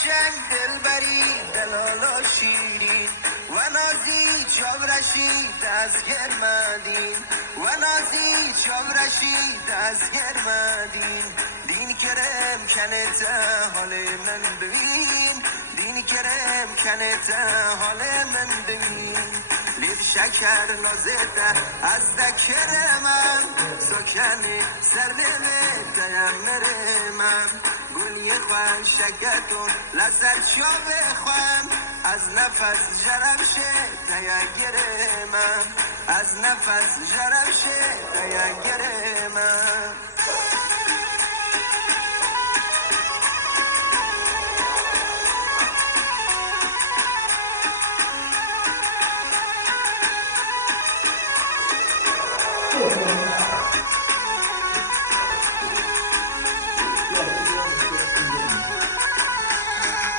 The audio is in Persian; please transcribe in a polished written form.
قشنگ دلبری دلالا شیرین و نازی چاورشی دست گرمدین و نازی چاورشی دست گرمدین دین کرم کنته حال من ببین دین کرم کنته حال من ببین لیف شکر نازده از دکر من سکنی سر دیم نره من گلی خوان شکتون لذت شو بخوان از نفس جرمشه تیگر من از نفس جرمشه تیگر من